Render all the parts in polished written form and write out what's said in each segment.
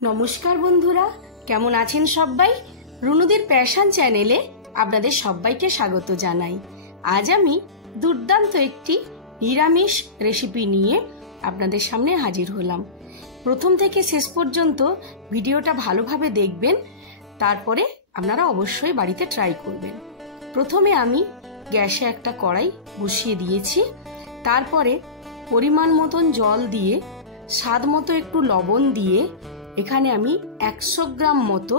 नमस्कार बंधुरा केमन आছেন সবাই রুনুদির প্যাশন চ্যানেলে আপনাদের সবাইকে স্বাগত জানাই। আজ আমি দুর্দান্ত একটি নিরামিষ রেসিপি নিয়ে আপনাদের সামনে হাজির হলাম। প্রথম থেকে শেষ পর্যন্ত ভিডিওটা ভালোভাবে দেখবেন, তারপরে আপনারা অবশ্যই বাড়িতে ট্রাই করবেন। প্রথমে আমি গ্যাসে একটা কড়াই বসিয়ে দিয়েছি, তারপরে পরিমাণ মতন জল দিয়ে স্বাদ মতো একটু লবণ দিয়ে এখানে আমি 100 গ্রাম মতো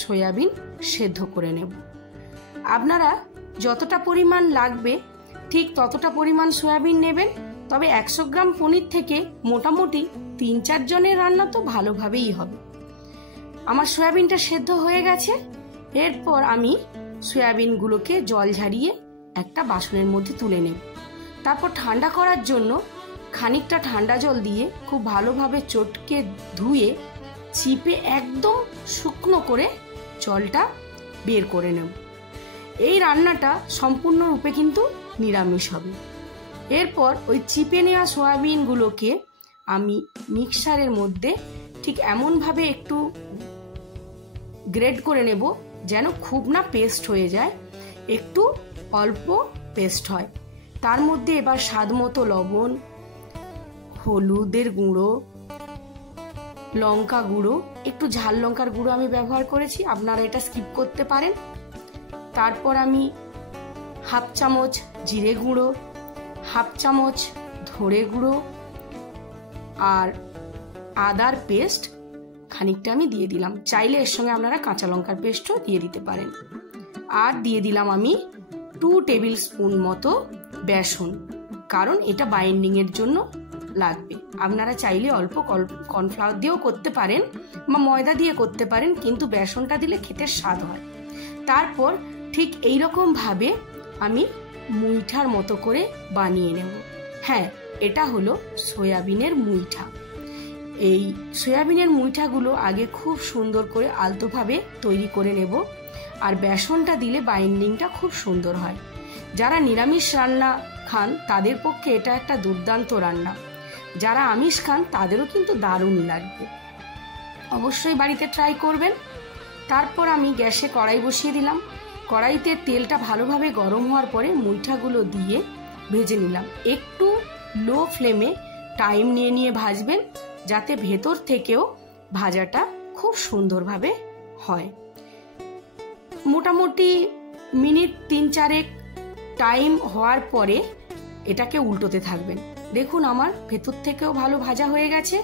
সয়াবিন সেদ্ধ করে নেব। আপনারা যতটা পরিমাণ লাগবে ঠিক ততটা পরিমাণ সয়াবিন নেবেন, তবে 100 গ্রাম পনির থেকে মোটামুটি 3-4 জনের রান্না তো ভালোভাবেই হবে। আমার সয়াবিনটা সেদ্ধ হয়ে গেছে। এরপর আমি সয়াবিনগুলোকে জল ঝারিয়ে একটা বাসনের মধ্যে তুলে নেব। তারপর ঠান্ডা করার জন্য খানিকটা ঠান্ডা জল দিয়ে খুব ভালোভাবে চটকে ধুয়ে চিপে একদম শুকনো করে জলটা বের করে নেব। এই রান্নাটা সম্পূর্ণরূপে কিন্তু নিরামিষ হবে। এরপর ওই চিপে নেওয়া সয়াবিনগুলোকে আমি মিক্সারের মধ্যে ঠিক এমনভাবে একটু গ্রেড করে নেব যেন খুব না পেস্ট হয়ে যায়, একটু অল্প পেস্ট হয়। তার মধ্যে এবার স্বাদ মতো লবণ, হলুদের গুঁড়ো, লঙ্কা গুঁড়ো, একটু ঝাল লঙ্কার গুঁড়ো আমি ব্যবহার করেছি, আপনারা এটা স্কিপ করতে পারেন। তারপর আমি 1/2 চামচ জিরে গুঁড়ো, 1/2 চামচ ধনে গুঁড়ো আর আদার পেস্ট খানিকটা আমি দিয়ে দিলাম। চাইলে এর সঙ্গে আপনারা কাঁচা লঙ্কার পেস্টও দিয়ে দিতে পারেন। আর দিয়ে দিলাম আমি 2 টেবিল স্পুন মতো বেসন, কারণ এটা বাইন্ডিং এর জন্য লাগবে। আপনারা চাইলে অল্প কর্নফ্লাওয়ার দিয়েও করতে পারেন বা ময়দা দিয়ে করতে পারেন, কিন্তু বেসনটা দিলে খেতে স্বাদ হয়। তারপর ঠিক এইরকম ভাবে আমি মুইঠার মতো করে বানিয়ে নেব। হ্যাঁ, এটা হলো সয়াবিনের মুইঠা। এই সয়াবিনের মুইঠাগুলো আগে খুব সুন্দর করে আলতোভাবে তৈরি করে নেব। আর বেসনটা দিলে বাইন্ডিংটা খুব সুন্দর হয়। যারা নিরামিষ রান্না খান তাদের পক্ষে এটা একটা দুর্দান্ত রান্না, যারা আমিষ খান তাদেরও কিন্তু দারুণ লাগবে। অবশ্যই বাড়িতে ট্রাই করবেন। তারপর আমি গ্যাসে কড়াই বসিয়ে দিলাম। কড়াইতে তেলটা ভালোভাবে গরম হওয়ার পরে মুইঠাগুলো দিয়ে ভেজে নিলাম। একটু লো ফ্লেমে টাইম নিয়ে ভাজবেন, যাতে ভেতর থেকেও ভাজাটা খুব সুন্দরভাবে হয়। মোটামুটি মিনিট 3-4 টাইম হওয়ার পরে এটাকে উল্টোতে থাকবেন। দেখুন আমার ভেতর থেকেও ভালো ভাজা হয়ে গেছে,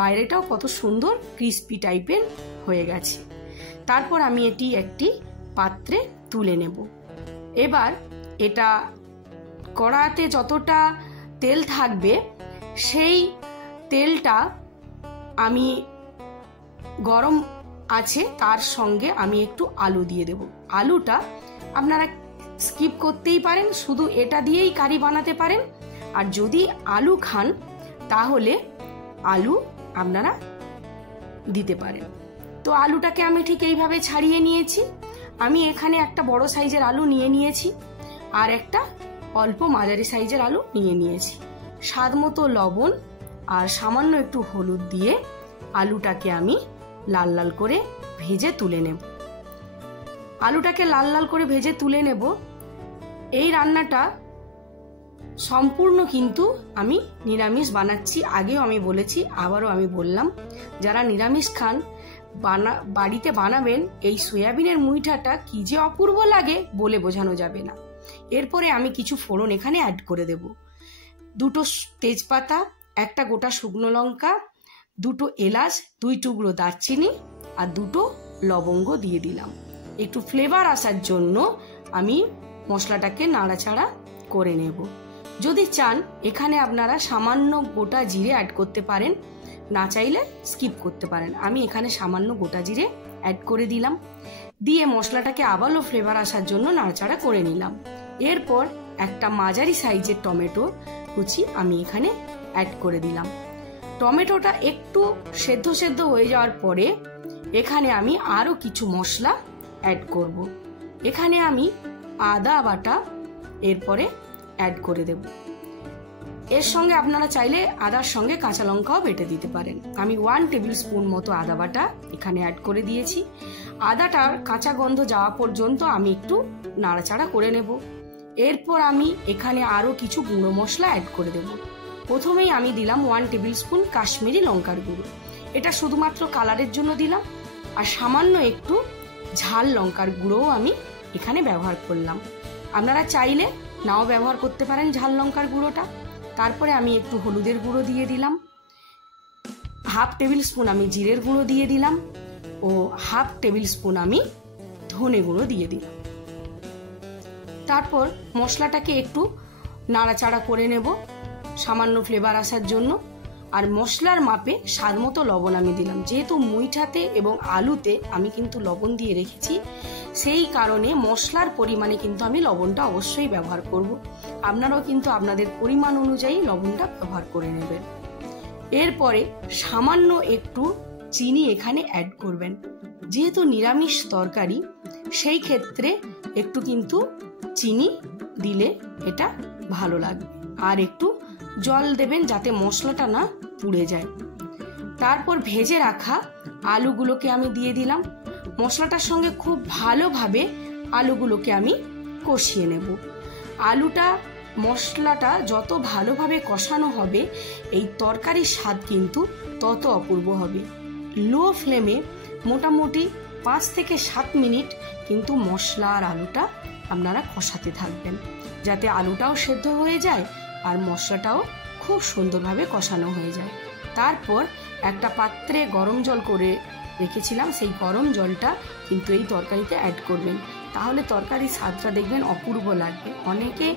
বাইরেটাও কত সুন্দর ক্রিস্পি টাইপের হয়ে গেছে। তারপর আমি এটি একটি পাত্রে তুলে নেব। এবার এটা কড়াতে যতটা তেল থাকবে সেই তেলটা আমি গরম আছে তার সঙ্গে আমি একটু আলু দিয়ে দেব। আলুটা আপনারা স্কিপ করতেই পারেন, শুধু এটা দিয়েই কারি বানাতে পারেন। আর যদি আলু খান তাহলে আলু আপনারা দিতে পারেন। তো আলুটাকে আমি ঠিক এইভাবে ছাড়িয়ে নিয়েছি। আমি এখানে একটা বড় সাইজের আলু নিয়েছি আর একটা অল্প মাঝারি সাইজের আলু নিয়েছি। স্বাদ মতো লবণ আর সামান্য একটু হলুদ দিয়ে আলুটাকে আমি লাল লাল করে ভেজে তুলে নেব। আলুটাকে লাল লাল করে ভেজে তুলে নেব। এই রান্নাটা সম্পূর্ণ কিন্তু আমি নিরামিষ বানাচ্ছি। আগেও আমি বলেছি, আবারও আমি বললাম, যারা নিরামিষ খান বাড়িতে বানাবেন। এই সয়াবিনের মুইঠাটা কি যে অপূর্ব লাগে বলে বোঝানো যাবে না। এরপরে আমি কিছু ফোড়ন এখানে অ্যাড করে দেব। 2 তেজপাতা, একটা গোটা শুকনো লঙ্কা, 2 এলাচ, 2 টুকরো দারচিনি আর 2 লবঙ্গ দিয়ে দিলাম। একটু ফ্লেভার আসার জন্য আমি মশলাটাকে নাড়াচাড়া করে নেব। যদি চান এখানে আপনারা সামান্য গোটা জিরে অ্যাড করতে পারেন, না চাইলে স্কিপ করতে পারেন। আমি এখানে সামান্য গোটা জিরে অ্যাড করে দিলাম। দিয়ে মশলাটাকে আবারও ফ্লেভার আসার জন্য নাড়াচাড়া করে নিলাম। এরপর একটা মাঝারি সাইজের টমেটো কুচি আমি এখানে অ্যাড করে দিলাম। টমেটোটা একটু সেদ্ধ হয়ে যাওয়ার পরে এখানে আমি আরও কিছু মশলা অ্যাড করব। এখানে আমি আদা বাটা এরপরে অ্যাড করে দেব। এর সঙ্গে আপনারা চাইলে আদার সঙ্গে কাঁচা লঙ্কাও বেটে দিতে পারেন। আমি 1 টেবিল স্পুন মতো আদা বাটা এখানে অ্যাড করে দিয়েছি। আদাটার কাঁচা গন্ধ যাওয়া পর্যন্ত আমি একটু নাড়াচাড়া করে নেব। এরপর আমি এখানে আরো কিছু গুঁড়ো মশলা অ্যাড করে দেব। প্রথমেই আমি দিলাম 1 টেবিল স্পুন কাশ্মীরি লঙ্কার গুঁড়ো। এটা শুধুমাত্র কালারের জন্য দিলাম। আর সামান্য একটু ঝাল লঙ্কার গুঁড়োও আমি এখানে ব্যবহার করলাম। আপনারা চাইলে নাও ব্যবহার করতে পারেন ঝাল লঙ্কার গুঁড়োটা। তারপরে আমি একটু হলুদের গুঁড়ো দিয়ে দিলাম, 1/2 টেবিল স্পুন আমি জিরের গুঁড়ো দিয়ে দিলাম ও 1/2 টেবিল স্পুন আমি ধনে গুঁড়ো দিয়ে দিলাম। তারপর মশলাটাকে একটু নাড়াচাড়া করে নেব সামান্য ফ্লেভার আসার জন্য। আর মশলার মাপে স্বাদ মতো লবণ আমি দিলাম। যেহেতু মুইঠাতে এবং আলুতে আমি কিন্তু লবণ দিয়ে রেখেছি, সেই কারণে মশলার পরিমাণে কিন্তু আমি লবণটা অবশ্যই ব্যবহার করব। আপনারাও কিন্তু আপনাদের পরিমাণ অনুযায়ী লবণটা ব্যবহার করে নেবেন। এরপরে সামান্য একটু চিনি এখানে অ্যাড করবেন। যেহেতু নিরামিষ তরকারি, সেই ক্ষেত্রে একটু কিন্তু চিনি দিলে এটা ভালো লাগবে। আর একটু জল দেবেন যাতে মশলাটা না পুড়ে যায়। তারপর ভেজে রাখা আলুগুলোকে আমি দিয়ে দিলাম। মশলাটার সঙ্গে খুব ভালোভাবে আলুগুলোকে আমি কষিয়ে নেব। আলুটা মশলাটা যত ভালোভাবে কষানো হবে, এই তরকারির স্বাদ কিন্তু তত অপূর্ব হবে। লো ফ্লেমে মোটামুটি 5 থেকে 7 মিনিট কিন্তু মশলা আর আলুটা আপনারা কষাতে থাকবেন, যাতে আলুটাও সেদ্ধ হয়ে যায় আর মশলাটাও খুব সুন্দরভাবে কষানো হয়ে যায়। তারপর একটা পাত্রে গরম জল করে রেখেছিলাম, সেই গরম জলটা কিন্তু এই তরকারিতে অ্যাড করবেন। তাহলে তরকারির স্বাদটা দেখবেন অপূর্ব লাগবে। অনেকে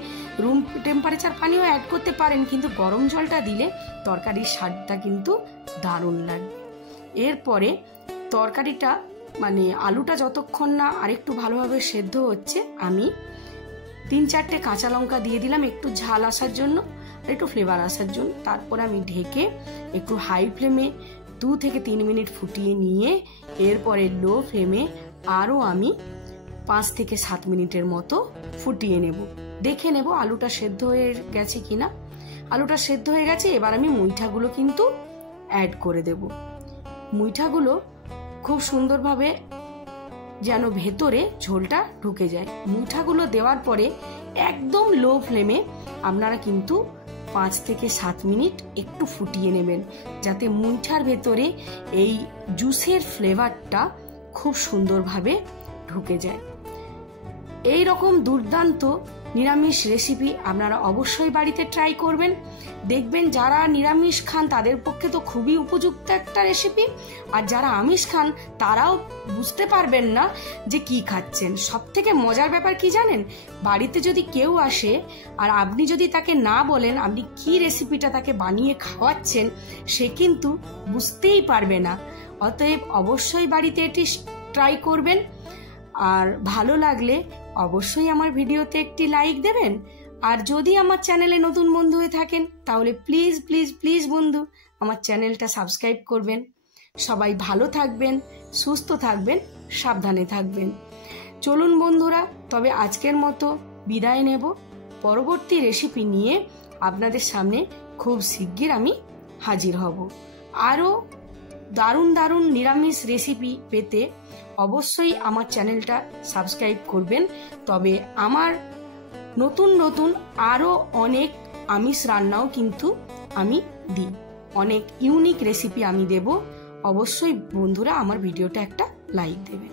রুম টেম্পারেচার পানিও অ্যাড করতে পারেন, কিন্তু গরম জলটা দিলে তরকারির স্বাদটা কিন্তু দারুণ লাগবে। এরপরে তরকারিটা আলুটা যতক্ষণ না আরেকটু ভালোভাবে সেদ্ধ হচ্ছে, আমি 3-4টে কাঁচা লঙ্কা দিয়ে দিলাম একটু ঝাল আসার জন্য আর একটু ফ্লেভার আসার জন্য। তারপর আমি ঢেকে একটু হাই ফ্লেমে 2 থেকে 3 মিনিট ফুটিয়ে নিয়ে এরপরে লো ফ্লেমে আরও আমি 5 থেকে 7 মিনিটের মতো ফুটিয়ে নেব। দেখে নেব আলুটা সেদ্ধ হয়ে গেছে কিনা। আলুটা সেদ্ধ হয়ে গেছে। এবার আমি মুইঠাগুলো কিন্তু অ্যাড করে দেব। মুইঠাগুলো খুব সুন্দরভাবে যেন ভেতরে ঝোলটা ঢুকে যায়। মুইঠাগুলো দেওয়ার পরে একদম লো ফ্লেমে আপনারা কিন্তু 5 থেকে 7 মিনিট একটু ফুটিয়ে নেবেন, যাতে মুইঠার ভেতরে এই জুসের ফ্লেভারটা খুব সুন্দরভাবে ঢুকে যায়। এই রকম দুর্দান্ত নিরামিষ রেসিপি আপনারা অবশ্যই বাড়িতে ট্রাই করবেন। দেখবেন যারা নিরামিষ খান তাদের পক্ষে তো খুবই উপযুক্ত একটা রেসিপি, আর যারা আমিষ খান তারাও বুঝতে পারবেন না যে কি খাচ্ছেন। সব থেকে মজার ব্যাপার কি জানেন, বাড়িতে যদি কেউ আসে আর আপনি যদি তাকে না বলেন আপনি কি রেসিপিটা তাকে বানিয়ে খাওয়াচ্ছেন, সে কিন্তু বুঝতেই পারবে না। অতএব অবশ্যই বাড়িতে এটি ট্রাই করবেন। আর ভালো লাগলে অবশ্যই আমার ভিডিওতে একটি লাইক দেবেন। আর যদি আমার চ্যানেলে নতুন বন্ধু হয়ে থাকেন তাহলে প্লিজ প্লিজ প্লিজ বন্ধু আমার চ্যানেলটা সাবস্ক্রাইব করবেন। সবাই ভালো থাকবেন, সুস্থ থাকবেন, সাবধানে থাকবেন। চলুন বন্ধুরা, তবে আজকের মতো বিদায় নেব। পরবর্তী রেসিপি নিয়ে আপনাদের সামনে খুব শিগগির আমি হাজির হব। আরও দারুণ দারুণ নিরামিষ রেসিপি পেতে অবশ্যই আমার চ্যানেলটা সাবস্ক্রাইব করবেন। তবে আমার নতুন নতুন আরও অনেক আমিষ রান্নাও কিন্তু আমি দিই, অনেক ইউনিক রেসিপি আমি দেব। অবশ্যই বন্ধুরা আমার ভিডিওটা একটা লাইক দেবেন।